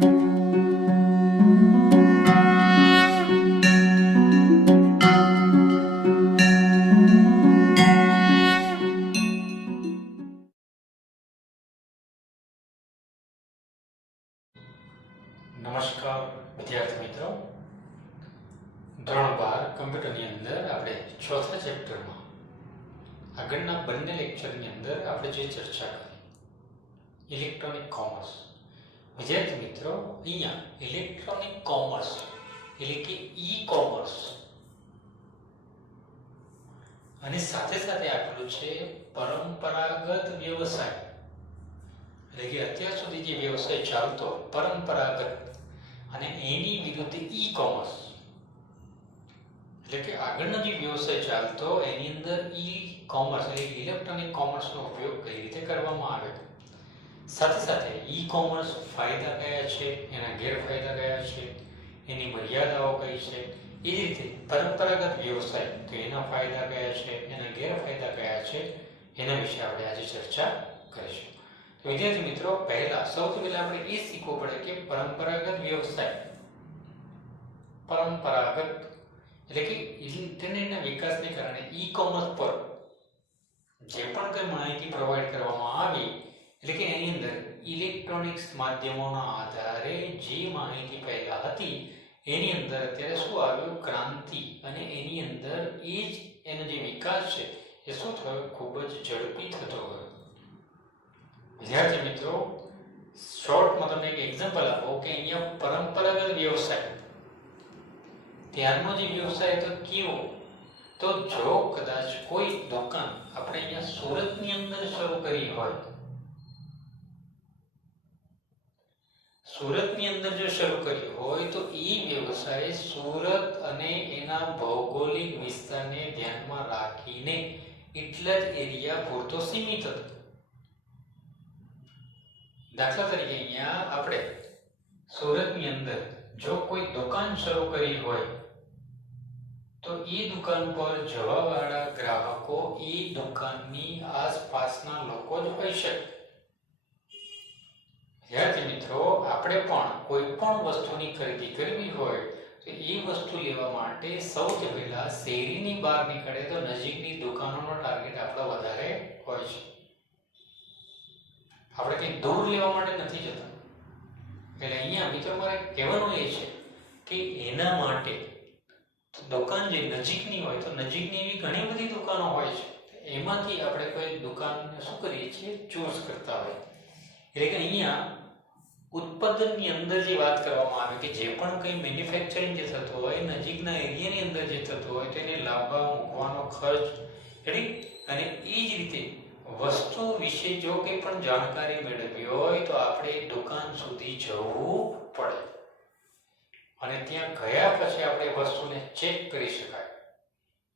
નમસ્કાર વિદ્યાર્થી મિત્રો, ધોરણ 12 કમ્પ્યુટરની અંદર આપણે ચોથા ચેપ્ટરમાં આગળના બંને લેક્ચરની અંદર આપણે જે ચર્ચા કરી ઇલેક્ટ્રોનિક કોમર્સ. વિદ્યાર્થી મિત્રો, અહીંયા ઇલેક્ટ્રોનિક કોમર્સ એટલે કે ઈ કોમર્સ અને સાથે સાથે આપેલું છે પરંપરાગત વ્યવસાય, એટલે કે અત્યાર સુધી જે વ્યવસાય ચાલતો પરંપરાગત અને એની વિરુદ્ધ ઈ કોમર્સ, એટલે કે આગળનો જે વ્યવસાય ચાલતો એની અંદર ઈ કોમર્સ એટલે ઇલેક્ટ્રોનિક કોમર્સનો ઉપયોગ કઈ રીતે કરવામાં આવે. સાથે સાથે ઈ કોમર્સ ફાયદા કયા છે, એના ગેરફાયદા કયા છે, એની મર્યાદાઓ કઈ છે. એ જ રીતે પરંપરાગત વ્યવસાય તો એના ફાયદા કયા છે, એના ગેરફાયદા કયા છે, એના વિશે આપણે આજે ચર્ચા કરીશું. તો વિદ્યાર્થી મિત્રો, સૌથી પહેલા આપણે એ શીખવું પડે કે પરંપરાગત વ્યવસાય, પરંપરાગત એટલે કે ઇન્ટરનેટના વિકાસને કારણે ઈ કોમર્સ પર જે પણ કંઈ માહિતી પ્રોવાઈડ કરવામાં આવી, એટલે કે એની અંદર ઇલેક્ટ્રોનિક્સ માધ્યમોના આધારે જે માહિતી પહેલા હતી એની અંદર અત્યારે શું આવ્યું, ક્રાંતિ. અને એની અંદર એ જ એનો જે વિકાસ છે એ શું થયો, ખૂબ જ ઝડપી થતો ગયો. વિદ્યાર્થી મિત્રો, શોર્ટમાં તમને એક એક્ઝામ્પલ આપો કે અહીંયા પરંપરાગત વ્યવસાય, ત્યારનો જે વ્યવસાય હતો કેવો, તો જો કદાચ કોઈ દુકાન આપણે અહીંયા સુરતની અંદર શરૂ કરી હોય, સુરતની અંદર જો શરૂ કર્યું હોય તો એ વ્યવસાય સુરત અને એના ભૌગોલિક વિસ્તારને ધ્યાનમાં રાખીને એટલા જ એરિયા પૂરતો સીમિત હતો. દાખલા તરીકે અહીંયા આપણે સુરતની અંદર જો કોઈ દુકાન શરૂ કરી હોય તો એ દુકાન પર જવાવાળા ગ્રાહકો એ દુકાનની આસપાસના લોકો જ હોઈ શકે. વિદ્યાર્થી મિત્રો, આપણે પણ કોઈ પણ વસ્તુની ખરીદી કરવી હોય તો એ વસ્તુ લેવા માટે સૌથી પહેલા શેરીની બહાર નીકળે તો નજીકની દુકાનોનો ટાર્ગેટ આપણો વધારે હોય છે. આપણે કંઈ દૂર લેવા માટે નથી જતા. એટલે અહીંયા મિત્રો મારે કહેવાનું એ છે કે એના માટે દુકાન જે નજીકની હોય તો નજીકની એવી ઘણી બધી દુકાનો હોય છે, એમાંથી આપણે કોઈ દુકાન શું કરીએ છીએ, ચૂઝ કરતા હોય. એટલે કે અહીંયા ઉત્પાદનની અંદર જે વાત કરવામાં આવે કે જે પણ કંઈ મેન્યુફેક્ચરિંગ જે થતું હોય નજીકના એરિયાની અંદર જે થતું હોય તો એને લાવવા મૂકવાનો ખર્ચ અને એ જ રીતે વસ્તુ વિશે જો કંઈ પણ જાણકારી મેળવવી હોય તો આપણે દુકાન સુધી જવું પડે અને ત્યાં ગયા પછી આપણે વસ્તુને ચેક કરી શકાય.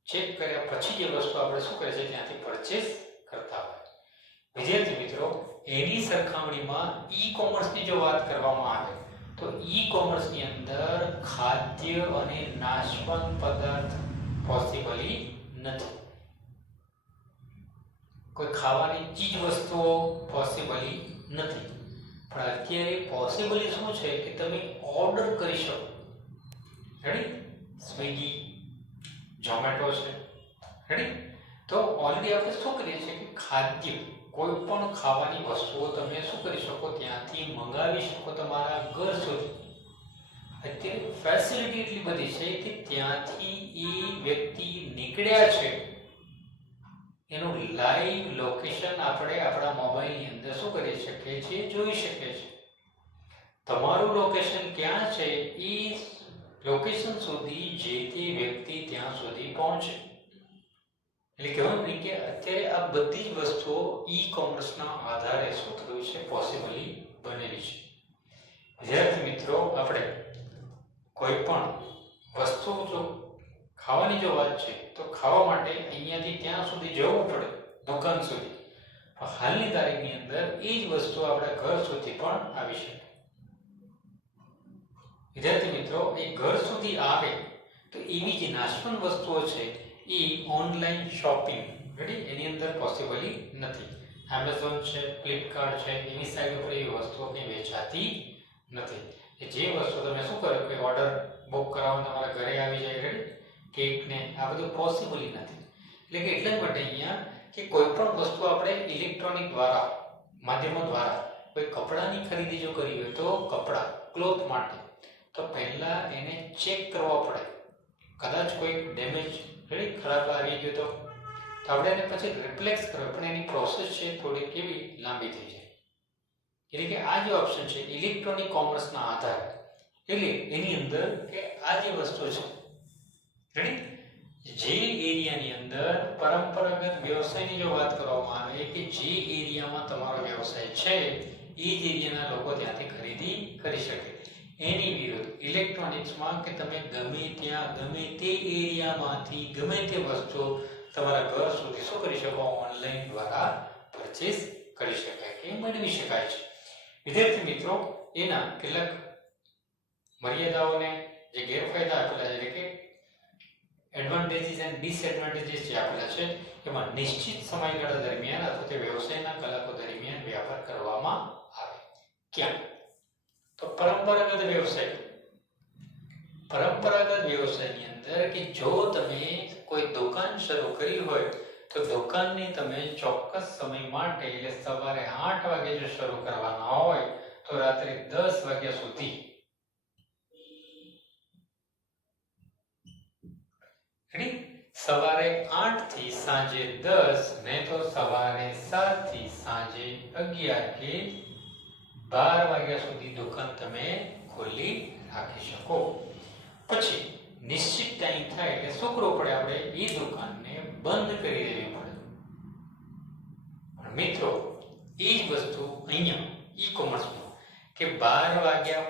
ચેક કર્યા પછી જે વસ્તુ આપણે શું કરે છે ત્યાંથી પરચેસ કરતા હોય. વિદ્યાર્થી મિત્રો, એની સરખામણીમાં ઈ કોમર્સની જો વાત કરવામાં આવે તો ઈ કોમર્સની અંદર ખાદ્ય અને નાશવંત પદાર્થ પોસિબલી નથી. કોઈ ખાવાની ચીજ વસ્તુઓ પોસિબલી નથી. પણ અત્યારે પોસિબલી શું છે કે તમે ઓર્ડર કરી શકો. સ્વિગી, ઝોમેટો છે. તો ઓલરેડી આપણે શું કરીએ છીએ કે ખાદ્ય કોઈ પણ ખાવાની વસ્તુઓ તમે શું કરી શકો, ત્યાંથી મંગાવી શકો તમારા ઘર સુધી. અત્યારે ફેસિલિટી એટલી બધી છે કે ત્યાંથી એ વ્યક્તિ નીકળ્યા છે એનું લાઈવ લોકેશન આપણે આપણા મોબાઈલની અંદર શું કરી શકીએ છીએ, જોઈ શકીએ છીએ. તમારું લોકેશન ક્યાં છે એ લોકેશન સુધી જે તે વ્યક્તિ ત્યાં સુધી પહોંચે. એટલે કહેવાનું નહીં કે અત્યારે આ બધી જ વસ્તુઓ ઈ કોમર્સના આધારે શું થયું છે, પોસિબલી બનેલી છે. વિદ્યાર્થી મિત્રો, આપણે કોઈ પણ વસ્તુ જો ખાવાની જો વાત છે તો ખાવા માટે અહીંયાથી ત્યાં સુધી જવું પડે, દુકાન સુધી. હાલની તારીખની અંદર એ જ વસ્તુ આપણા ઘર સુધી પણ આવી શકે. વિદ્યાર્થી મિત્રો, એ ઘર સુધી આવે તો એવી જે નાશવંત વસ્તુઓ છે એ ઓનલાઈન શોપિંગ એની અંદર પોસિબલી નથી. એમેઝોન છે, ફ્લિપકાર્ટ છે, એની સાઈડ ઉપર એવી વસ્તુઓ કંઈ વેચાતી નથી. જે વસ્તુ તમે શું કરો કે ઓર્ડર બુક કરાવો તમારા ઘરે આવી જાય રેડી કેક ને આ બધું પોસિબલ નથી. એટલે કે એટલા માટે અહીંયા કે કોઈ પણ વસ્તુ આપણે ઇલેક્ટ્રોનિક દ્વારા માધ્યમો દ્વારા કોઈ કપડાની ખરીદી જો કરી હોય તો કપડા ક્લોથ માટે તો પહેલા એને ચેક કરવા પડે. કદાચ કોઈ ડેમેજ રેડી ખરાબ આવી ગયો તો આપણે એને પછી રિપ્લેસ કરવો પણ એની પ્રોસેસ છે થોડી કેવી લાંબી થઈ જાય. એટલે કે આ જે ઓપ્શન છે ઇલેક્ટ્રોનિક કોમર્સના આધારે એટલે એની અંદર કે આ જે વસ્તુ છે રેડી જે એરિયાની અંદર પરંપરાગત વ્યવસાયની જો વાત કરવામાં આવે કે જે એરિયામાં તમારો વ્યવસાય છે એ જ એરિયાના લોકો ત્યાંથી ખરીદી કરી શકે. એની વિરુદ્ધ ઇલેક્ટ્રોનિક્સમાં કે તમે ગમે ત્યાં ગમે તે એરિયામાંથી ગમે તે વસ્તુ તમારા ઘર સુધી શું કરી શકો ઓનલાઈન દ્વારા પરચેસ કરી શકાય કે મેળવી શકાય છે. વિદ્યાર્થી મિત્રો એના કેટલાક મર્યાદાઓને જે ગેરફાયદા આપેલા છે એટલે કે એડવાન્ટેજીસ એન્ડ ડિસએડવાન્ટેજીસ જે આપેલા છે એમાં નિશ્ચિત સમયગાળા દરમિયાન અથવા તે વ્યવસાયના કલાકો દરમિયાન વ્યાપાર કરવામાં આવે. ક્યાં તો પરંપરાગત વ્યવસાયની અંદર કે જો તમે કોઈ દુકાન શરૂ કરી હોય તો દુકાનને તમે ચોક્કસ સમય માટે એટલે સવારે 8 વાગે જો શરૂ કરવાના હોય તો રાત્રે 10 વાગ્યા સુધી સવારે 8 થી સાંજે 10 ને તો સવારે 7 થી સાંજે 11 કે 12 વાગ્યા સુધી દુકાન તમે ખોલી રાખી શકો. પછી નિશ્ચિત ટાઈમ થાય એટલે શું કરવું પડે આપણે એ દુકાનને બંધ કરી દેવી પડે. પણ મિત્રો એ જ વસ્તુ અહીંયા ઈ કોમર્સમાં કે 12 વાગ્યા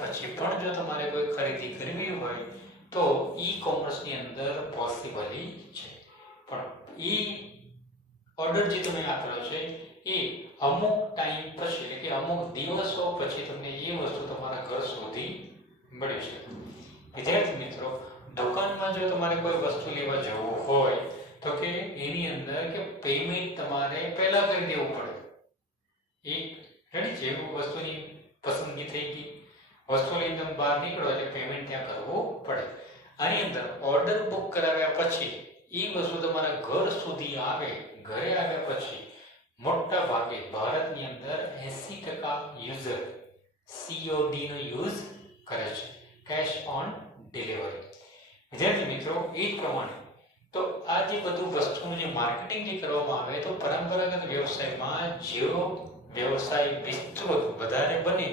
પછી પણ જો તમારે કોઈ ખરીદી કરવી હોય તો ઈ કોમર્સની અંદર પોસિબલી છે. પણ ઈ ઓર્ડર જે તમે આપેલો છે એ અમુક ટાઈમ પછી એટલે કે અમુક દિવસો પછી તમને એ વસ્તુ તમારા ઘર સુધી મળી શકે. વિદ્યાર્થી મિત્રો દુકાનમાં જો તમારે કોઈ વસ્તુ લેવા જવું હોય તો કે એની અંદર કે પેમેન્ટ તમારે પહેલા કરી દેવું પડે. એક રેડી જેવું વસ્તુની પસંદગી થઈ ગઈ વસ્તુ લઈને તમે બહાર નીકળો એટલે પેમેન્ટ ત્યાં કરવું પડે. આની અંદર ઓર્ડર બુક કરાવ્યા પછી એ વસ્તુ તમારા ઘર સુધી આવે. ઘરે આવ્યા પછી મોટા ભાગે ભારતની અંદર 80% યુઝર COD નો યુઝ કરે છે, કેશ ઓન ડિલિવરી. વિદ્યાર્થી મિત્રો એ જ પ્રમાણે તો આ જે બધું વસ્તુનું જે માર્કેટિંગ જે કરવામાં આવે તો પરંપરાગત વ્યવસાયમાં જેવો વ્યવસાય વિસ્તૃત વધારે બને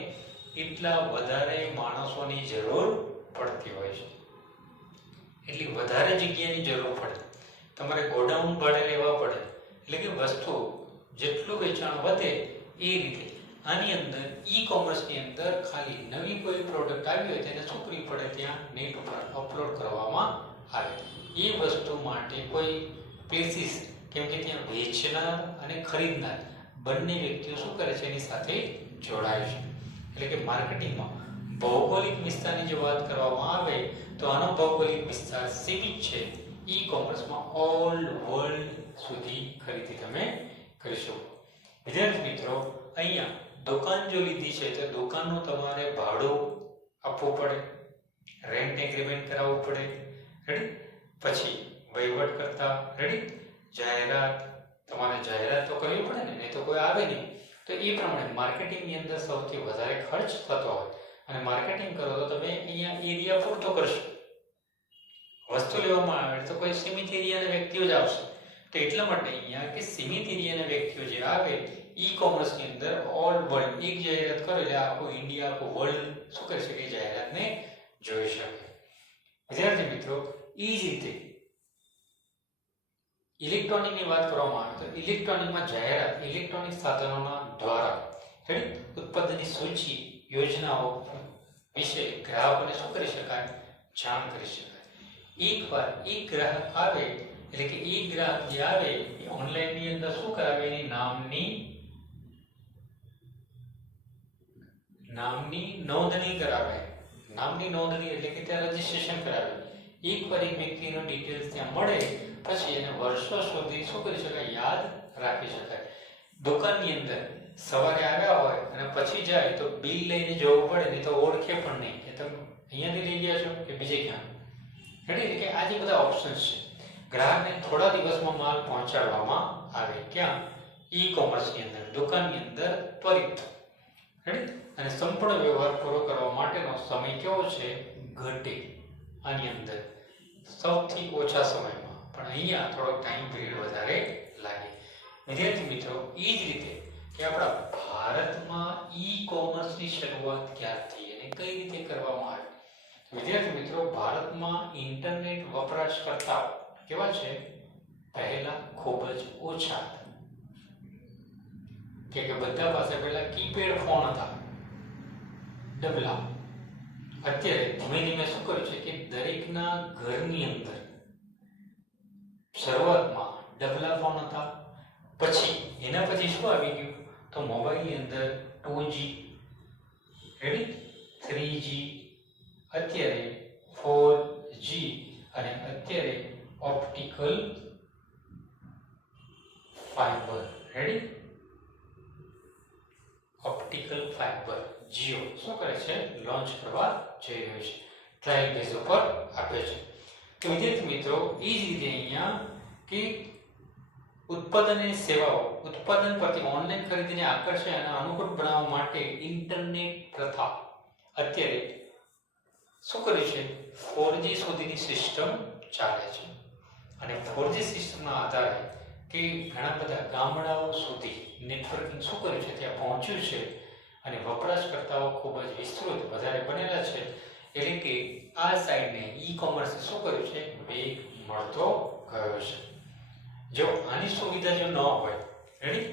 એટલા વધારે માણસોની જરૂર પડતી હોય છે. એટલી વધારે જગ્યાની જરૂર પડે. તમારે ગોડાઉન ભાડે લેવા પડે. એટલે કે વસ્તુ જેટલું વેચાણ વધે એ રીતે આની અંદર ઈ કોમર્સની અંદર ખાલી નવી કોઈ પ્રોડક્ટ આવી હોય તેને શું કરવી પડે ત્યાં નેટ ઉપર અપલોડ કરવામાં આવે. એ વસ્તુ માટે કોઈ પ્લેસીસ કેમ કે ત્યાં વેચનાર અને ખરીદનાર બંને વ્યક્તિઓ શું કરે છે એની સાથે જોડાય છે. એટલે કે માર્કેટિંગમાં ભૌગોલિક વિસ્તારની જો વાત કરવામાં આવે તો આનો ભૌગોલિક વિસ્તાર સીમિત છે. ઈ કોમર્સમાં ઓલ વર્લ્ડ સુધી ખરીદી તમે કરી શકો. વિદ્યાર્થી મિત્રો અહીંયા દુકાન જો લીધી છે તો દુકાનનું તમારે ભાડું આપવું પડે, રેન્ટ એગ્રીમેન્ટ કરાવવું પડે રેડી. પછી વહીવટ કરતા રેડી જાહેરાત તમારે જાહેરાત તો કરવી પડે ને, નહીં તો કોઈ આવે નહીં. તો એ પ્રમાણે માર્કેટિંગની અંદર સૌથી વધારે ખર્ચ થતો હોય અને માર્કેટિંગ કરો તો તમે અહીંયા એરિયા પૂરતો કરશો. વસ્તુ લેવામાં આવે તો કોઈ સીમિત એરિયાના વ્યક્તિઓ જ આવશે. તો એટલા માટે અહીંયા કે સીમિત એરિયાના વ્યક્તિઓ જે આવે ઈ કોમર્સની અંદર ઓલ વર્લ્ડ એક જાહેરાત કરે એટલે આખું ઇન્ડિયા આખું વર્લ્ડ શું કરી શકે જાહેરાતને જોઈ શકે. વિદ્યાર્થી મિત્રો એ જ રીતે ઇલેક્ટ્રોનિકની વાત કરવામાં આવે તો ઇલેક્ટ્રોનિકમાં જાહેરાત ઇલેક્ટ્રોનિક સાધનોના દ્વારા ઉત્પાદનની સૂચિ યોજનાઓ વિશે ગ્રાહકોને શું કરી શકાય જાણ કરી શકાય. એકવાર એક ગ્રાહક આવે એટલે કે એ ગ્રાહક જે આવે એ ઓનલાઈનની અંદર શું કરાવે એની નામની નોંધણી કરાવે. નામની નોંધણી એટલે કે ત્યાં રજીસ્ટ્રેશન કરાવે. એકવાર એક વ્યક્તિનો ડિટેલ્સ ત્યાં મળે પછી એને વર્ષો સુધી શું કરી શકાય યાદ રાખી શકાય. દુકાનની અંદર સવારે આવ્યા હોય અને પછી જાય તો બિલ લઈને જવું પડે, નહીં તો ઓળખે પણ નહીં કે તમે અહીંયાથી લઈ ગયા છો કે બીજે ક્યાં. એટલે કે આ જે બધા ઓપ્શન્સ છે, ગ્રાહકને થોડા દિવસમાં માલ પહોંચાડવામાં આવે. ક્યાં? ઈ કોમર્સની અંદર, દુકાનની અંદર ત્વરિત. અને સંપૂર્ણ વ્યવહાર પૂરો કરવા માટેનો સમય કેવો છે? ઘટે. આની અંદર સૌથી ઓછા સમયમાં, પણ અહીંયા થોડો ટાઈમ પીરિયડ વધારે લાગે. વિદ્યાર્થી મિત્રો, એ જ રીતે કે આપણા ભારતમાં ઈ કોમર્સની શરૂઆત ક્યારથી અને કઈ રીતે કરવામાં આવી? વિદ્યાર્થી મિત્રો, ભારતમાં ઇન્ટરનેટ વપરાશકર્તાઓ કેવા છે? પહેલા ખૂબ જ ઓછા હતા. કે બધા પાસે પહેલા કીપેડ ફોન હતા, ડબલા. અત્યારે ધીમે ધીમે શું કર્યું છે કે દરેકના ઘરની અંદર શરૂઆતમાં ડબલા ફોન હતા. પછી એના પછી શું આવી ગયું? તો મોબાઈલની અંદર 2G, રેડી, 3G, અત્યારે 4G અને અત્યારે optical fibre. Ready, optical fibre Jio શું કરે છે? લોન્ચ કરવા જઈ રહ્યું છે, ટ્રાયલ બેઝ ઉપર આપે છે. તો વિદ્યાર્થી મિત્રો, એ જ રીતે અહીંયા કે ઉત્પાદન અને સેવાઓ, ઉત્પાદન પરથી ઓનલાઈન ખરીદીને આકર્ષે અને અનુકૂળ બનાવવા માટે ઇન્ટરનેટ પ્રથા અત્યારે શું કરે છે? 4G સુધીની સિસ્ટમ ચાલે છે. અને 4G સિસ્ટમના આધારે કે ઘણા બધા ગામડાઓ સુધી નેટવર્કિંગ શું કર્યું છે? ત્યાં પહોંચ્યું છે અને વપરાશકર્તાઓ ખૂબ જ વિસ્તૃત વધારે બનેલા છે. એટલે કે આ સાઈડને ઈ કોમર્સે શું કર્યું છે? વેગ મળતો ગયો છે. જો આની સુવિધા જો ન હોય, રેડી,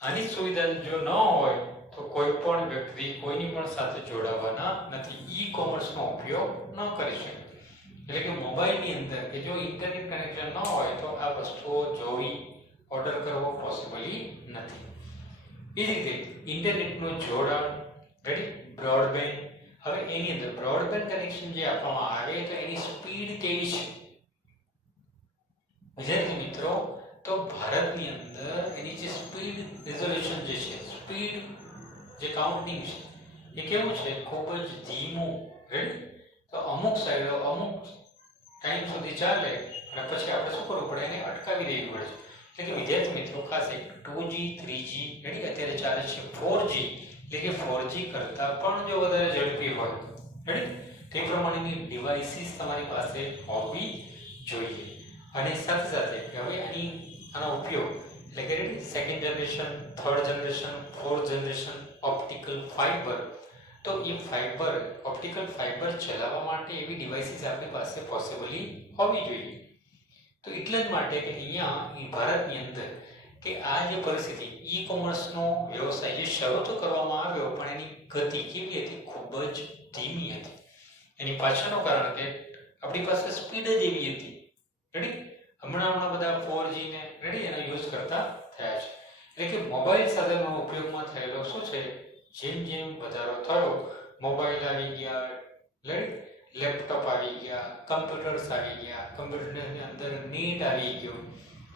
આની સુવિધા જો ન હોય તો કોઈ પણ વ્યક્તિ કોઈની પણ સાથે જોડાવાના નથી, ઈ કોમર્સનો ઉપયોગ ન કરી શકે. એટલે કે મોબાઈલની અંદર કે જો ઇન્ટરનેટ કનેક્શન ન હોય તો આ વસ્તુઓ જોવી, ઓર્ડર કરવો પોસિબલી નથી. એ રીતે ઇન્ટરનેટનું જોડાણ, રેડી, બ્રોડબેન્ડ. હવે એની અંદર બ્રોડબેન્ડ કનેક્શન જે આપવામાં આવે તો એની સ્પીડ કેવી છે? વિદ્યાર્થી મિત્રો, તો ભારતની અંદર એની જે સ્પીડ રિઝોલ્યુશન જે છે, સ્પીડ જે કાઉન્ટિંગ છે, એ કેવું છે? ખૂબ જ ધીમું. રેડી, તો અમુક સાઈડો અમુક ટાઈમ સુધી ચાલે અને પછી આપણે શું કરવું પડે? એને અટકાવી દેવી પડે છે. એટલે કે વિદ્યાર્થી મિત્રો, ખાસ એક 2G, 3G, રેડી, અત્યારે ચાલે છે 4G, એટલે કે 4G કરતાં પણ જો વધારે ઝડપી હોય, રેડી, તે પ્રમાણેની ડિવાઇસીસ તમારી પાસે હોવી જોઈએ. અને સાથે સાથે હવે આનો ઉપયોગ એટલે કે second generation, third generation, fourth generation optical fibre. તો એ ફાઈબર, ઓપ્ટિકલ ફાઈબર ચલાવવા માટે એવી ડિવાઇસીસ આપણી પાસે પોસિબલી હોવી જોઈએ. તો એટલા જ માટે કે અહીંયા ભારતની અંદર કે આ જે પરિસ્થિતિ ઈ કોમર્સનો વ્યવસાય જે શરૂ તો કરવામાં આવ્યો, પણ એની ગતિ કેવી હતી? ખૂબ જ ધીમી હતી. એની પાછળનું કારણ કે આપણી પાસે સ્પીડ જ એવી હતી. રેડી, હમણાં બધા 4G ને રેડી એનો યુઝ કરતા થયા છે. એટલે કે મોબાઈલ સાધનનો ઉપયોગમાં થયેલો શું છે? જેમ જેમ વધારો થયો, મોબાઈલ આવી ગયા, લેપટોપ આવી ગયા, કમ્પ્યુટર્સ આવી ગયા, કમ્પ્યુટરની અંદર નેટ આવી ગયું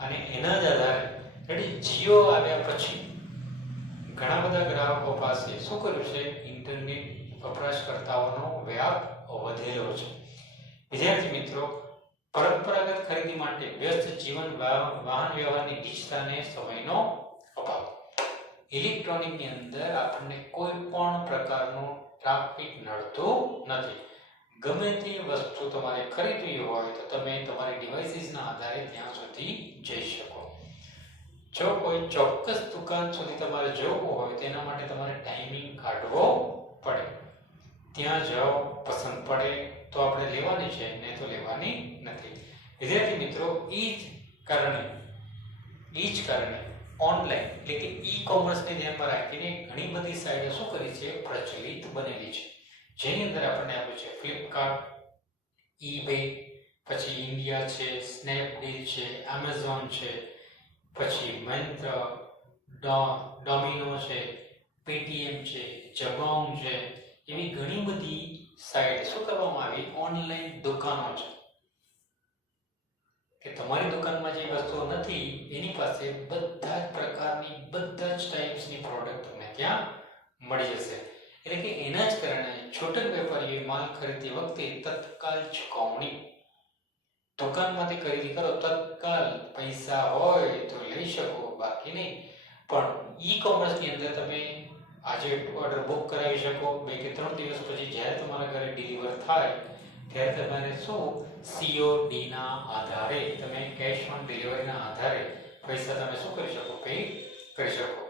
અને એના જ આધારે રેડી જીઓ આવ્યા પછી ઘણા બધા ગ્રાહકો પાસે શું કર્યું છે? ઇન્ટરનેટ વપરાશકર્તાઓનો વ્યાપ વધેલો છે. વિદ્યાર્થી મિત્રો, પરંપરાગત ખરીદી માટે વ્યસ્ત જીવન, વાહન વ્યવહારની ગીચતાને સમયનો અભાવ. ઇલેક્ટ્રોનિકની અંદર આપણને કોઈ પણ પ્રકારનું ટ્રાફિક નડતું નથી. ગમે તે વસ્તુ તમારે ખરીદવી હોય તો તમે તમારી ડિવાઇસીસના આધારે ત્યાં સુધી જઈ શકો. જો કોઈ ચોક્કસ દુકાન સુધી તમારે જવું હોય તેના માટે તમારે ટાઈમિંગ કાઢવો પડે. ત્યાં જાઓ, પસંદ પડે તો આપણે લેવાની છે, નહીં તો લેવાની નથી. વિદ્યાર્થી મિત્રો, એ જ કારણે ઓનલાઈન એટલે કે ઈ કોમર્સને ધ્યાનમાં રાખીને ઘણી બધી સાઇટો શું કરી છે? પ્રચલિત બનેલી છે. જેની અંદર આપણને આપ્યું છે ફ્લિપકાર્ટ, ઈબે, પછી ઇન્ડિયા છે, સ્નેપડીલ છે, એમેઝોન છે, પછી મંત્ર, ડોમિનો છે, પેટીએમ છે, જબોંગ છે. એવી ઘણી બધી સાઇટ શું કરવામાં આવી? ઓનલાઈન દુકાનો છે. કે તમારી દુકાનમાં જે વસ્તુઓ નથી એની પાસે બધા જ પ્રકારની બધા જ ટાઈપ્સની પ્રોડક્ટ તમને ત્યાં મળી જશે. એટલે કે એના જ કારણે છૂટક વેપારીઓએ માલ ખરીદતી વખતે તત્કાલ ચૂકવણી દુકાનમાંથી ખરીદી કરો, તત્કાલ પૈસા હોય તો લઈ શકો, બાકી નહીં. પણ ઈ કોમર્સની અંદર તમે આજે ઓર્ડર બુક કરાવી શકો, 2 કે 3 દિવસ પછી જ્યારે તમારા ઘરે ડિલિવર થાય ત્યારે તમારે શું COD ના આધારે, તમે કેશ ઓન ડિલિવરીના આધારે પૈસા તમે શું કરી શકો, પે કરી શકો.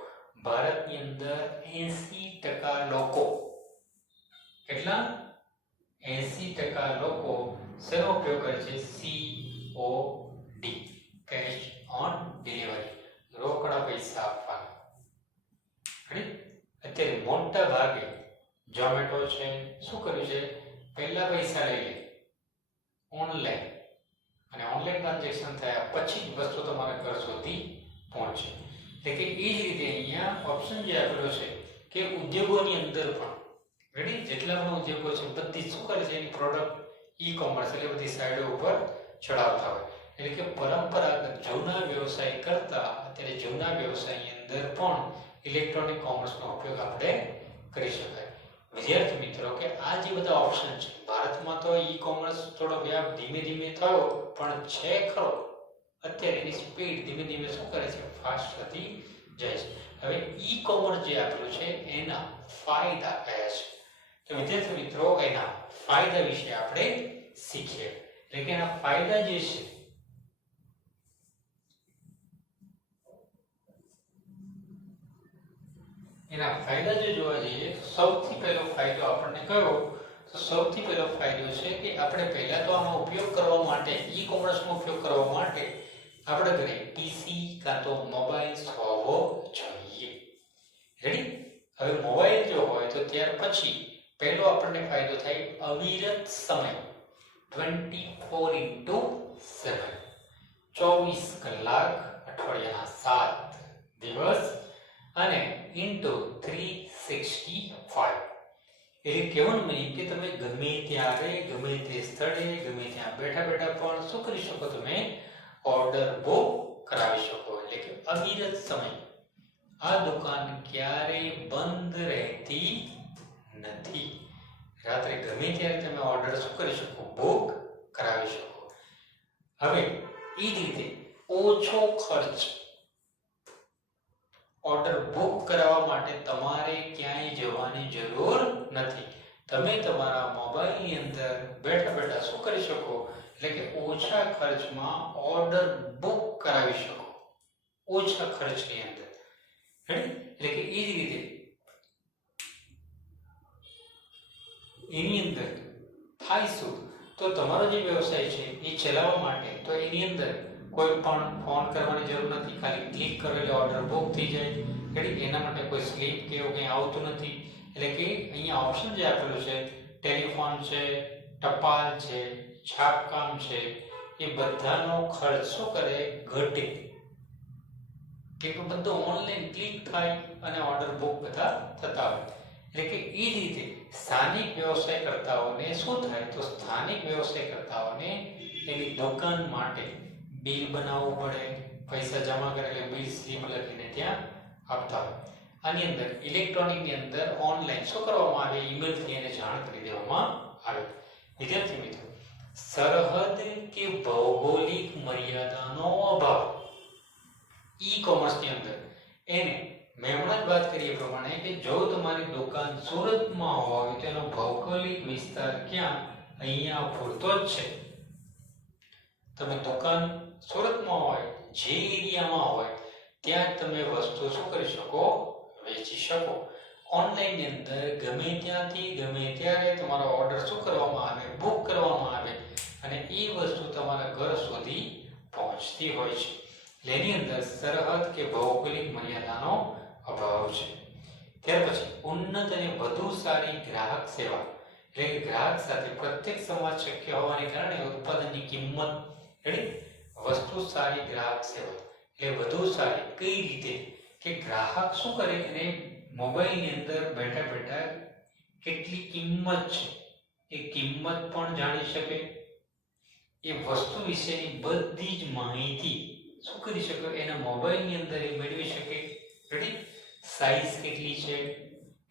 ભારતની અંદર 80% લોકો, કેટલા 80% લોકો શેનો ઉપયોગ કરે છે? COD, કેશ ઓન ડિલિવરી, રોકડા પૈસા આપવાના. અત્યારે મોટા ભાગે ઝોમેટો છે શું કર્યું છે, પહેલા પૈસા લઈ લે ઓનલાઈન, અને ઓનલાઈન ટ્રાન્ઝેક્શન થયા પછી જ વસ્તુ તમારા ઘર સુધી પહોંચે. એટલે કે એ જ રીતે અહીંયા ઓપ્શન જે આપેલો છે કે ઉદ્યોગોની અંદર પણ જેટલા પણ ઉદ્યોગો છે બધી શું કરે છે, એની પ્રોડક્ટ ઈ કોમર્સ એટલે બધી સાઈડો ઉપર ચડાવતા હોય. એટલે કે પરંપરાગત જૂના વ્યવસાય કરતા અત્યારે જૂના વ્યવસાયની અંદર પણ ઇલેક્ટ્રોનિક કોમર્સનો ઉપયોગ આપણે કરી શકાય. વિદ્યાર્થી મિત્રો, કે આ જે બધા ઓપ્શન છે, ભારતમાં તો ઈ કોમર્સ થોડો વ્યાપ ધીમે ધીમે થયો પણ છે ખરો. અત્યારે એની સ્પીડ ધીમે ધીમે શું કરે છે, ફાસ્ટ થતી જાય છે. હવે ઈ કોમર્સ જે આપેલું છે એના ફાયદા કયા છે, તો વિદ્યાર્થી મિત્રો એના ફાયદા વિશે આપણે શીખીએ. એટલે કે એના ફાયદા જે છે, એના ફાયદા જો જોવા જઈએ તો સૌથી પહેલો ફાયદો આપણને કયો, તો સૌથી પહેલો ફાયદો છે કે આપણે પહેલા તો આનો ઉપયોગ કરવા માટે, ઈ કોમર્સનો ઉપયોગ કરવા માટે આપણે ઘરે PC કાં તો મોબાઈલ હોવો જોઈએ. રેડી? હવે મોબાઈલ જો હોય તો ત્યાર પછી પહેલો આપણને ફાયદો થાય અવિરત સમય, 24/7, 24 કલાક અઠવાડિયાના 7 દિવસ અને into 365. એટલે કહેવાનું નહીં કે તમે ગમે ત્યારે, ગમે તે સ્થળે, ગમે ત્યાં બેઠા બેઠા પણ શું કરી શકો, તમે ઓર્ડર બુક કરાવી શકો. એટલે કે અવિરત સમય. આ દુકાન ક્યારેય બંધ રહેતી નથી. રાત્રે ગમે ત્યારે તમે ઓર્ડર શું કરી શકો, બુક કરાવી શકો. હવે એ જ રીતે ઓછો ખર્ચ. ઓર્ડર બુક કરાવવા માટે તમારે ક્યાંય જવાની જરૂર નથી. તમે તમારા મોબાઈલની અંદર બેઠા બેઠા શું કરી શકો, એટલે કે ઓછા ખર્ચમાં ઓર્ડર બુક કરાવી શકો, ઓછા ખર્ચની અંદર. એટલે કે એ જ રીતે એની અંદર થાય શું, તો તમારો જે વ્યવસાય છે એ ચલાવવા માટે તો એની અંદર કોઈ પણ ફોન કરવાની જરૂર નથી, ખાલી ક્લિક કરો એટલે ઓર્ડર બુક થઈ જાય. એના માટે કોઈ સ્લીપ કે એવું કંઈ આવતું નથી. એટલે કે અહીંયા ઓપ્શન જે આપેલું છે, ટેલિફોન છે, ટપાલ છે, છાપકામ છે, એ બધાનો ખર્ચ શું કરે, ઘટે. કે બધું ઓનલાઈન ક્લિક થાય અને ઓર્ડર બુક બધા થતા હોય. એટલે કે એ જ રીતે સ્થાનિક વ્યવસાયકર્તાઓને શું થાય, તો સ્થાનિક વ્યવસાયકર્તાઓને એની દુકાન માટે બિલ બનાવવું પડે, પૈસા જમા કરે એટલે બિલ સ્લીપ લખીને ત્યાં આપતા હોય. આની અંદર ઇલેક્ટ્રોનિકની અંદર ઓનલાઈન શું કરવામાં આવે, ઈમેલથી એને જાણ કરી દેવામાં આવે. વિદ્યાર્થી મિત્રો, સરહદ કે ભૌગોલિક મર્યાદાનો અભાવ ઈ કોમર્સની અંદર એને મેં હમણાં જ વાત કરી એ પ્રમાણે કે જો તમારી દુકાન સુરતમાં હોય તો એનો ભૌગોલિક વિસ્તાર ક્યાં, અહીંયા પૂરતો જ છે. તમે દુકાન સુરતમાં હોય, જે એરિયામાં હોય ત્યાં તમે વસ્તુ શું કરી શકો, વેચી શકો. ઓનલાઈનની અંદર ગમે ત્યાંથી ગમે ત્યારે તમારો ઓર્ડર શું કરવામાં આવે, બુક કરવામાં આવે અને એ વસ્તુ તમારા ઘર સુધી પહોંચતી હોય છે. એની અંદર સરહદ કે ભૌગોલિક મર્યાદાનો અભાવ છે. ત્યાર પછી ઉન્નત અને વધુ સારી ગ્રાહક સેવા, એટલે કે ગ્રાહક સાથે પ્રત્યક્ષ સંવાદ શક્ય હોવાને કારણે ઉત્પાદનની કિંમત, વસ્તુ સારી ગ્રાહક સેવા એટલે વધુ સારી કઈ રીતે, કે ગ્રાહક શું કરે, એને મોબાઈલની અંદર બેઠા બેઠા કેટલી કિંમત છે એ કિંમત પણ જાણી શકે. એ વસ્તુ વિશેની બધી જ માહિતી શું કરી શકે? એના મોબાઈલની અંદર એ મેળવી શકે. રેડી? સાઈઝ કેટલી છે,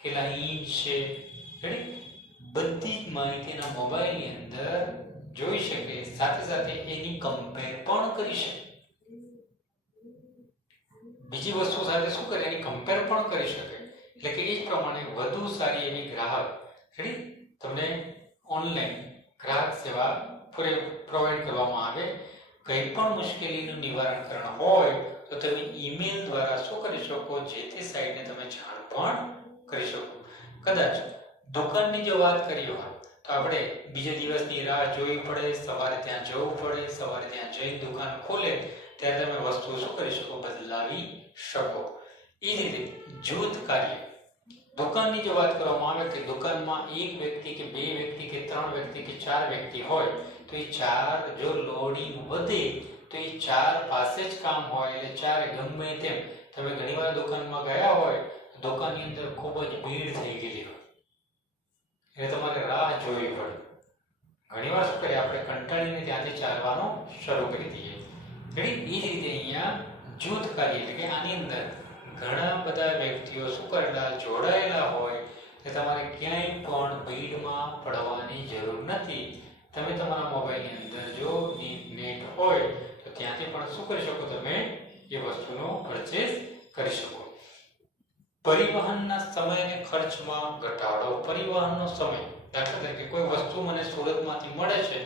કેટલા ઇંચ છે, રેડી? બધી જ માહિતીના મોબાઈલની અંદર જોઈ શકે. સાથે સાથે એની કમ્પેર પણ કરી શકે. બીજી વસ્તુ સાથે શું કરે? એની કમ્પેર પણ કરી શકે. એટલે કે એ જ પ્રમાણે વધુ સારી એવી ગ્રાહક રેડી તમને ઓનલાઈન ગ્રાહક સેવા પ્રોવાઈડ કરવામાં આવે. કંઈ પણ મુશ્કેલીનું નિવારણ કરવાનું હોય તો તમે ઈમેલ દ્વારા શું કરી શકો? જે તે સાઇટને તમે જાણ પણ કરી શકો. કદાચ દુકાનની જો વાત કરી હોય તો આપણે બીજા દિવસની રાહ જોવી પડે, સવારે ત્યાં જવું પડે, સવારે ત્યાં જઈને દુકાન ખોલે ત્યારે તમે વસ્તુ શું કરી શકો? બદલાવી શકો. એ જ રીતે જૂથ કાર્ય, દુકાનની જો વાત કરવામાં આવે કે દુકાનમાં એક વ્યક્તિ કે બે વ્યક્તિ કે ત્રણ વ્યક્તિ કે ચાર વ્યક્તિ હોય તો એ ચાર જો લોડિંગ વધે તો એ ચાર પાસે જ કામ હોય એટલે ચારે ગમે તેમ તમે ઘણીવાર દુકાનમાં ગયા હોય દુકાનની અંદર ખૂબ જ ભીડ થઈ ગયેલી હોય એટલે તમારે રાહ જોવી પડે. ઘણીવાર શું કરીએ? આપણે કંટાળીને ત્યાંથી ચાલવાનું શરૂ કરી દઈએ. એ જ રીતે અહીંયા જૂથ કાર્ય એટલે કે આની અંદર ઘણા બધા વ્યક્તિઓ શું કરેલા જોડાયેલા હોય કે તમારે ક્યાંય પણ ભીડમાં પડવાની જરૂર નથી. તમે તમારા મોબાઈલની અંદર જો નેટ હોય તો ત્યાંથી પણ શું કરી શકો? તમે એ વસ્તુનો પરચેસ કરી શકો. પરિવહનના સમય અને ખર્ચમાં ઘટાડો. પરિવહનનો સમય, દાખલા તરીકે કોઈ વસ્તુ મને સુરતમાંથી મળે છે,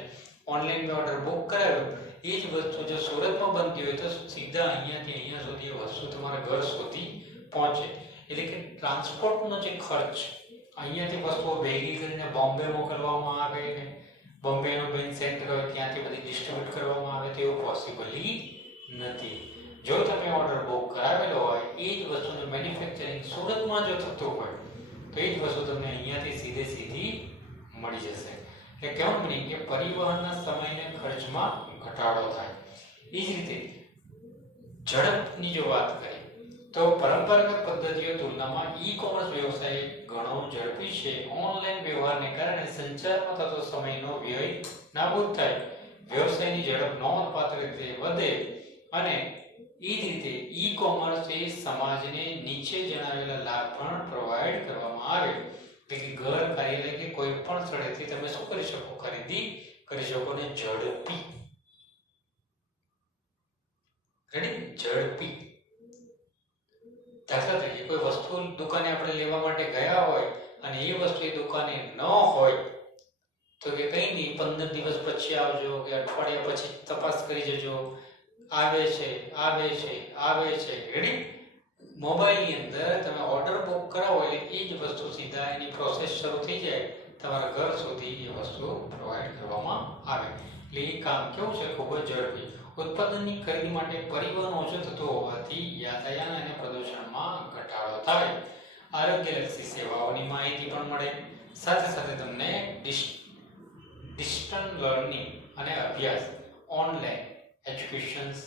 ઓનલાઈન મેં ઓર્ડર બુક કરાવ્યો, એ જ વસ્તુ જો સુરતમાં બનતી હોય તો સીધા અહીંયાથી અહીંયા સુધી એ વસ્તુ તમારા ઘર સુધી પહોંચે. એટલે કે ટ્રાન્સપોર્ટનો જે ખર્ચ, અહીંયાથી વસ્તુઓ ભેગી કરીને બોમ્બે મોકલવામાં આવે ને બોમ્બેનું મેઇન સેન્ટર હોય ત્યાંથી બધી ડિસ્ટ્રીબ્યુટ કરવામાં આવે તો એવું પોસિબલી નથી. જો તમે ઓર્ડર બુક કરાવેલો હોય એ જ વસ્તુનું મેન્યુફેક્ચરિંગ સુરતમાં જો થતું હોય તો એ જ વસ્તુ તમને અહીંયાથી સીધી મળી જશે. એટલે કેવું મિનિંગ કે પરિવહનના સમય અને ખર્ચમાં ઘટાડો થાય. એ જ રીતે ઝડપની જો વાત કરીએ તો પરંપરાગત પદ્ધતિઓ તુલનામાં ઈ-કોમર્સ વ્યવસાય ઘણો ઝડપી છે. ઓનલાઈન વ્યવહારને કારણે સંચારમાં થતો સમયનો વ્યય નાબૂદ થાય, વ્યવસાયની ઝડપ નોંધપાત્ર રીતે વધે અને એ જ રીતે ઈ-કોમર્સ એ સમાજને નીચે જણાવેલા લાભ પણ પ્રોવાઈડ કરવામાં આવે. એટલે કે ઘર, કાર્યાલય કે કોઈ પણ સ્થળેથી તમે શું કરી શકો? ખરીદી કરી શકો ને ઝડપી. ઝડપી દાખલા તરીકે કોઈ વસ્તુ દુકાને આપણે લેવા માટે ગયા હોય અને એ વસ્તુ એ દુકાને ન હોય તો કે કંઈ નહીં 15 દિવસ પછી આવજો કે અઠવાડિયા પછી તપાસ કરી જજો. આવે છે રેડી. મોબાઈલની અંદર તમે ઓર્ડર બુક કરાવો એટલે એ જ વસ્તુ સીધા એની પ્રોસેસ શરૂ થઈ જાય, તમારા ઘર સુધી એ વસ્તુ પ્રોવાઈડ કરવામાં આવે. એટલે એ કામ કેવું છે? ખૂબ જ ઝડપી. ઉત્પાદનની ખરીદી માટે પરિવહન ઓછું થતું હોવાથી યાતાયાત અને પ્રદૂષણમાં ઘટાડો થાય. આરોગ્યલક્ષી સેવાઓની માહિતી પણ મળે. સાથે સાથે તમને ડિસ્ટન્સ લર્નિંગ અને અભ્યાસ, ઓનલાઈન એજ્યુકેશન્સ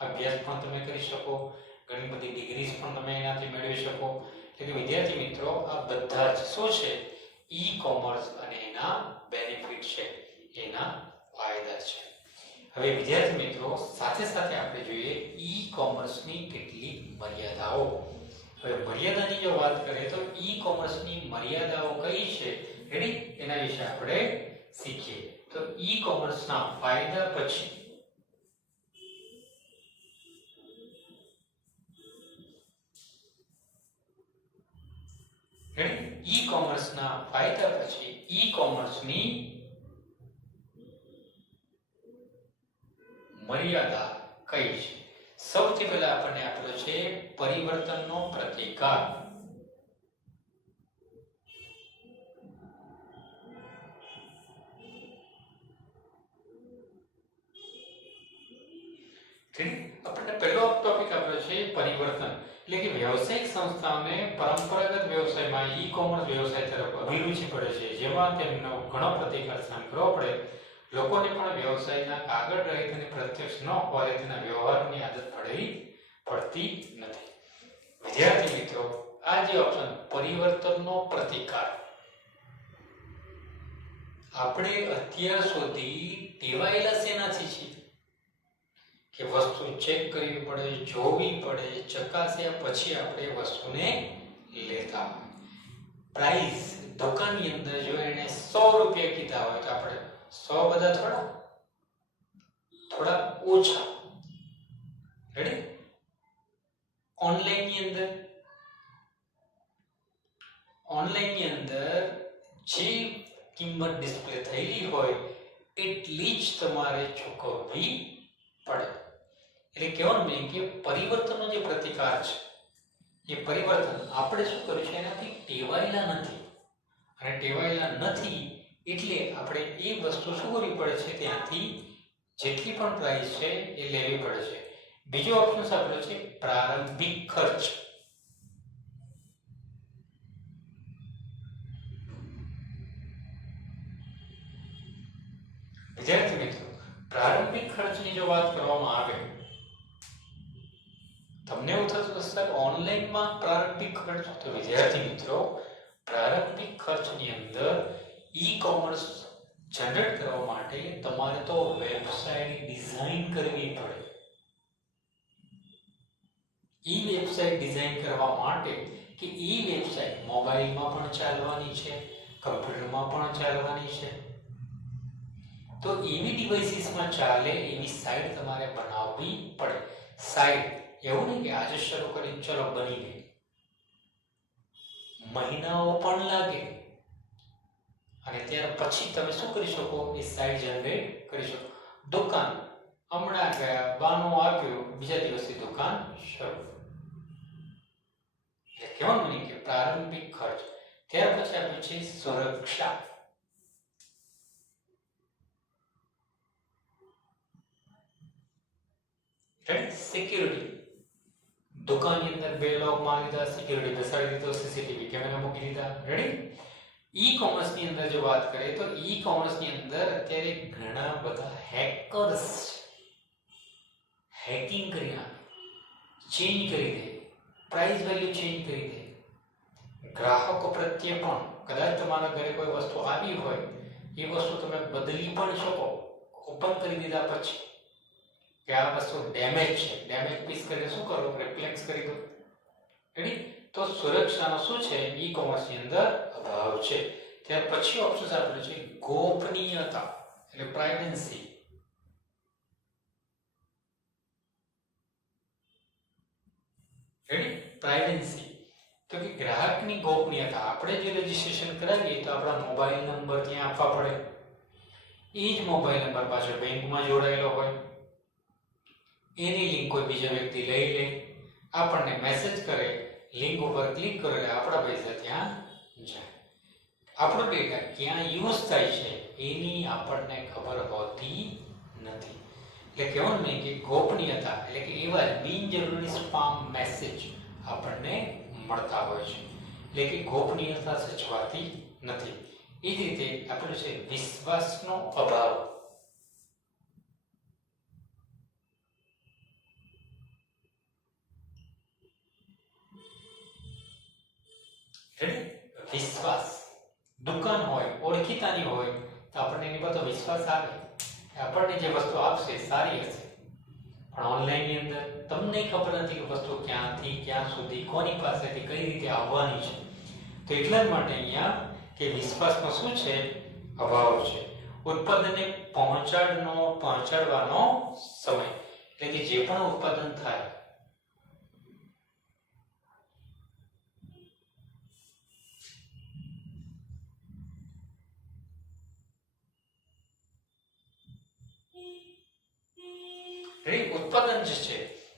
અભ્યાસ પણ તમે કરી શકો. ઘણી બધી ડિગ્રીઝ પણ તમે એનાથી મેળવી શકો. એટલે કે વિદ્યાર્થી મિત્રો આ બધા જ શું છે? ઈ-કોમર્સ અને એના બેનિફિટ છે, એના ફાયદા છે. હવે વિદ્યાર્થી મિત્રો સાથે સાથે આપણે જોઈએ ઈ-કોમર્સની કેટલીક મર્યાદાઓ. હવે મર્યાદાની જો વાત કરીએ તો ઈ-કોમર્સની મર્યાદાઓ કઈ છે રેડી એના વિશે આપણે શીખીએ. તો ઈ-કોમર્સના ફાયદા પછી ઈ-કોમર્સના ફાયદા પછી ઈ-કોમર્સની મર્યાદા કઈ છે? સૌથી પહેલા આપણને આપ્યો છે પરિવર્તનનો પ્રતિકાર. આપણને પહેલો ટોપિક આપ્યો છે પરિવર્તન. એટલે કે વ્યવસાયિક સંસ્થાઓને પરંપરાગત વ્યવસાયમાં ઈ-કોમર્સ વ્યવસાય તરફ અભિરુચિ પડે છે, જેમાં તેમનો ઘણો પ્રતિકાર સહન કરવો પડે. લોકોને પણ વ્યવસાયના કાગળ રહિત અને પ્રત્યક્ષ ન હોવા તેના વ્યવહારની આદત પડતી નથી. વિદ્યાર્થી મિત્રો આ જે ઓપ્શન પરિવર્તનનો પ્રતિકાર, આપણે અત્યાર સુધી ટેવાયેલા શેનાથી છીએ કે વસ્તુ ચેક કરવી પડે, જોવી પડે, ચકાસ્યા પછી આપણે વસ્તુને લેતા હોય. પ્રાઇસ દુકાનની અંદર જો એને 100 રૂપિયા કીધા હોય તો આપણે 100 બધા થોડા ઓછા. રેડી? ઓનલાઈનની અંદર જે કિંમત ડિસ્પ્લે થયેલી હોય એટલી જ તમારે ચૂકવવી પડે. એટલે કહેવાનું નહીં કે પરિવર્તનનો જે પ્રતિકાર છે એ પરિવર્તન આપણે શું કર્યું છે એનાથી ટેવાયેલા નથી, અને ટેવાયેલા નથી એટલે આપણે એ વસ્તુ શું કરવી પડે છે, ત્યાંથી જેટલી પણ પ્રાઇસ છે એ લેવી પડે છે. બીજો ઓપ્શન આપ્યો છે પ્રારંભિક ખર્ચ. વિદ્યાર્થી મિત્રો, પ્રારંભિક ખર્ચની જો વાત કરવામાં આવે, તમને એવું થતું સર ઓનલાઈનમાં પ્રારંભિક ખર્ચ, તો વિદ્યાર્થી મિત્રો પ્રારંભિક ખર્ચની અંદર ઈ-કોમર્સ જનરેટ કરવા માટે તમારે તો વેબસાઇટ ડિઝાઇન કરવી પડે. ઈ વેબસાઇટ ડિઝાઇન કરવા માટે કે ઈ વેબસાઇટ મોબાઈલમાં પણ ચાલવાની છે, કમ્પ્યુટરમાં પણ ચાલવાની છે, તો એવી ડિવાઇસીસમાં ચાલે એવી સાઇટ તમારે બનાવવી પડે. સાઇટ એવું નહીં કે આજે શરૂ કરીને ચલો બની ગઈ, મહિનાઓ પણ લાગે, અને ત્યાર પછી તમે શું કરી શકો, એ સાઇટ જનરેટ કરી શકો. દુકાન હમણાં ગયા, બાનું આપ્યું, બીજા દિવસથી દુકાન શરૂ. એટલે કહેવાનું નહીં કે પ્રારંભિક ખર્ચ. ત્યાર પછી આપ્યું છે સુરક્ષા. સિક્યુરિટી. દુકાનની અંદર 2 લોક મારી દીધા, સિક્યુરિટી બેસાડી દીધો, સીસીટીવી કેમેરા મૂકી દીધા. રેડી? ઈ-કોમર્સ ની અંદર જો વાત કરીએ તો ઈ-કોમર્સ ની અંદર અત્યારે ઘણા બધા હેકર્સ હેકિંગ કરી નાખે, ચેન્જ કરી દે, પ્રાઇસ વેલ્યુ ચેન્જ કરી દે. ગ્રાહકો પ્રત્યે પણ કદાચ તમારા ઘરે કોઈ વસ્તુ આવી હોય, એ વસ્તુ તમે બદલી પણ શકો ઓપન કરી દીધા પછી કે આ વસ્તુ ડેમેજ છે, ડેમેજ પીસ કરીને શું કરો, રિપ્લેસ કરી દો. રેડી? તો સુરક્ષાનો શું છે, ઈ-કોમર્સ ની અંદર અભાવ છે. ત્યાર પછી ઓપ્શન આપેલું છે ગોપનીયતા, એટલે પ્રાઇવસી. રેડી? પ્રાઇવસી તો કે ગ્રાહકની ગોપનીયતા. આપણે જે રજીસ્ટ્રેશન કરાવીએ તો આપણા મોબાઈલ નંબર ત્યાં આપવા પડે, એ જ મોબાઈલ નંબર પાછળ બેંકમાં જોડાયેલો હોય, એની લિંક કોઈ બીજા વ્યક્તિ લઈ લે, આપણને મેસેજ કરે, લિંક ઉપર ક્લિક કરો એટલે આપણા પૈસા ત્યાં જાય. આપણો ડેટા ક્યાં યુઝ થાય છે એની આપણને ખબર હોતી નથી. એટલે કહેવાનું નહીં કે ગોપનીયતા એટલે કે એવા બિનજરૂરી સ્પામ મેસેજ આપણને મળતા હોય છે, એટલે કે ગોપનીયતા સચવાતી નથી. એ જ રીતે આપણું છે વિશ્વાસનો અભાવ. વિશ્વાસ. દુકાન હોય, ઓળખીતાની હોય તો આપણને એની પર તો વિશ્વાસ આવે, આપણને જે વસ્તુ આપશે સારી હશે. પણ ઓનલાઈનની અંદર તમને ખબર નથી કે વસ્તુ ક્યાંથી ક્યાં સુધી, કોની પાસેથી કઈ રીતે આવવાની છે. તો એટલા જ માટે અહીંયા કે વિશ્વાસનો શું છે, અભાવ છે. ઉત્પાદનને પહોંચાડવાનો સમય, એટલે કે જે પણ ઉત્પાદન થાય ઉત્પાદન જે છે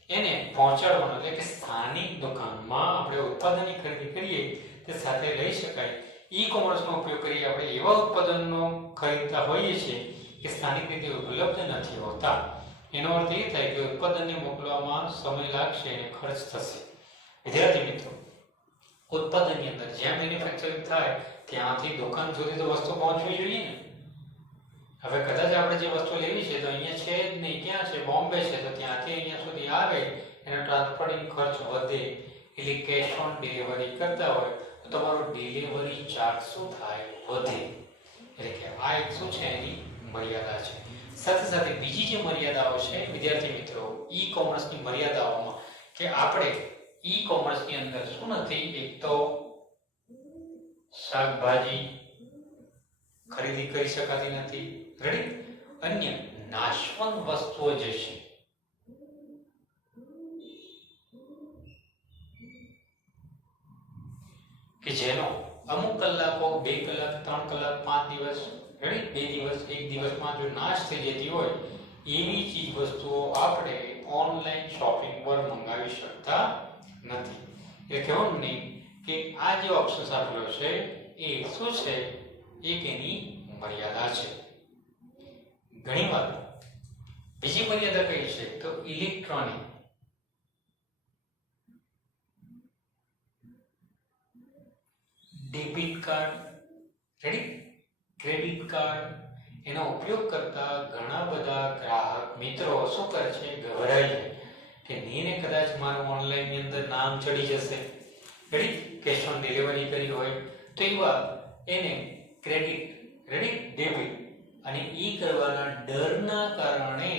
એને પહોંચાડવાનું, એટલે કે સ્થાનિક દુકાનમાં આપણે ઉત્પાદનની ખરીદી કરીએ તે સાથે લઈ શકાય. ઈ-કોમર્સનો ઉપયોગ કરી આપણે એવા ઉત્પાદનનો ખરીદતા હોઈએ છીએ કે સ્થાનિક રીતે ઉપલબ્ધ નથી હોતા. એનો અર્થ એ થાય કે ઉત્પાદનને મોકલવામાં સમય લાગશે અને ખર્ચ થશે. વિદ્યાર્થી મિત્રો, ઉત્પાદનની અંદર જ્યાં મેન્યુફેક્ચરિંગ થાય ત્યાંથી દુકાન સુધી તો વસ્તુ પહોંચવી જોઈએ ને. હવે કદાચ આપણે જે વસ્તુ લેવી છે તો અહીંયા છે જ નહીં, ક્યાં છે, બોમ્બે છે, તો ત્યાંથી અહીંયા સુધી આવે એનો ટ્રાન્સપોર્ટિંગ ખર્ચ વધે. એટલે કેશ ઓન ડિલિવરી કરતા હોય તો તમારો ડિલિવરી ચાર્જ શું થાય, વધે. એટલે કે આ એક શું છે એની મર્યાદા છે. સાથે સાથે બીજી જે મર્યાદાઓ છે વિદ્યાર્થી મિત્રો, ઈ કોમર્સની મર્યાદાઓમાં કે આપણે ઈ કોમર્સની અંદર શું નથી, એક તો શાકભાજી ખરીદી કરી શકાતી નથી. રેડી? અન્ય નાશવંત વસ્તુઓ જે છે કે જેનો અમુક કલાકો, 2 કલાક, 3 કલાક, 5 દિવસ, રેડી, 2 દિવસ, 1 દિવસમાં જો નાશ થઈ જતી હોય એવી ચીજ વસ્તુઓ આપણે ઓનલાઈન શોપિંગ પર મંગાવી શકતા નથી. એટલે કહેવાનું નહીં કે આ જે ઓપ્શન આપેલો છે એ શું છે, એક એની મર્યાદા છે. ઘણીવાર બીજી મર્યાદા કઈ છે તો electronic debit card, ready, credit card એનો ઉપયોગ કરતા ઘણા બધા ગ્રાહક મિત્રો શું કરે છે, ગભરાય છે કે નીને કદાચ મારું ઓનલાઈન ની અંદર નામ ચડી જશે, રેડી, કેશ ઓન ડિલિવરી કરી હોય તો એવા એને ક્રેડિટ, રેડી, ડેબિટ અને ઈ કરવાના ડરના કારણે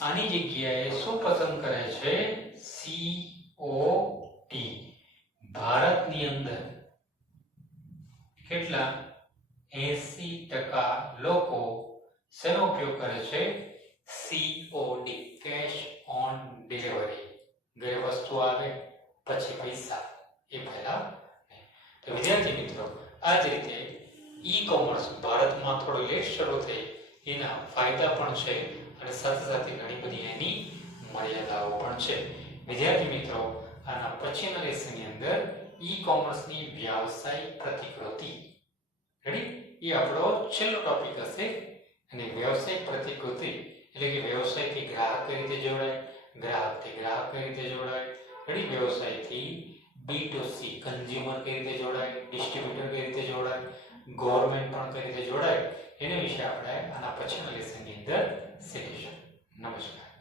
આની જગ્યાએ શું પસંદ કરે છે, COD. ભારતની અંદર કેટલા 80% લોકો શેનો ઉપયોગ કરે છે, COD, કેશ ઓન ડિલિવરી. ગઈ વસ્તુ આવે પછી પૈસા, એ પહેલા નહીં. તો વિદ્યાર્થી મિત્રો, આ જ રીતે ઈ કોમર્સ ભારતમાં થોડો લેટ શરૂ થઈ, એના ફાયદા પણ છે અને સાથે સાથે ઘણી બધી એની મર્યાદાઓ પણ છે. વિદ્યાર્થી મિત્રો, આના પછીના લેસનની અંદર ઈ કોમર્સની વ્યવસાયિક પ્રતિકૃતિ, રેડી, એ આપણો છેલ્લો ટોપિક હશે. અને વ્યવસાયિક પ્રતિકૃતિ એટલે કે વ્યવસાયથી ગ્રાહક કઈ રીતે જોડાય, ગ્રાહકથી ગ્રાહક કઈ રીતે જોડાય, રેડી, વ્યવસાયથી B2C કન્ઝ્યુમર કઈ રીતે જોડાય, ડિસ્ટ્રીબ્યુટર કઈ રીતે જોડાય, ગવર્નમેન્ટ પણ કઈ રીતે જોડાય, એના વિશે આપણે આના પછીના લેસનની અંદર શીખીશું. નમસ્કાર.